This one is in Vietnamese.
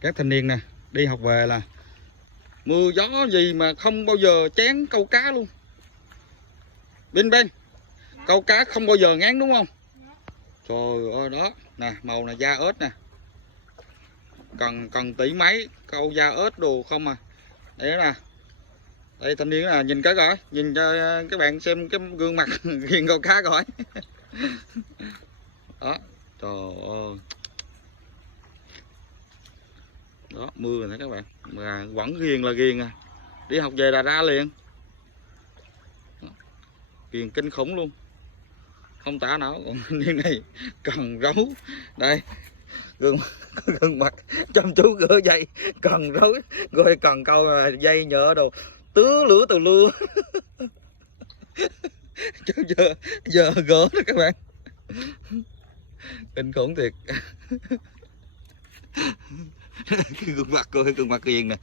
Các thanh niên nè, đi học về là mưa gió gì mà không bao giờ chán câu cá luôn. Bên câu cá không bao giờ ngán đúng không? Trời ơi đó nè, màu này da ếch nè, cần tỷ mấy câu da ếch đồ không à. Đấy nè, đây thanh niên là nhìn cái coi, nhìn cho các bạn xem cái gương mặt ghiền câu cá coi. Đó, trời ơi, đó mưa rồi nè các bạn, mà vẫn ghiền là ghiền à, đi học về là ra liền, ghiền kinh khủng luôn, không tả nào. Còn thanh niên này cần rấu đây, gương mặt chăm chú gỡ dây, cần rối rồi cần câu là dây nhựa đồ tứ lửa từ lưa. Chứ giờ gỡ đó các bạn, kinh khủng thiệt. Cái gương mặt coi, gương mặt ghiền nè.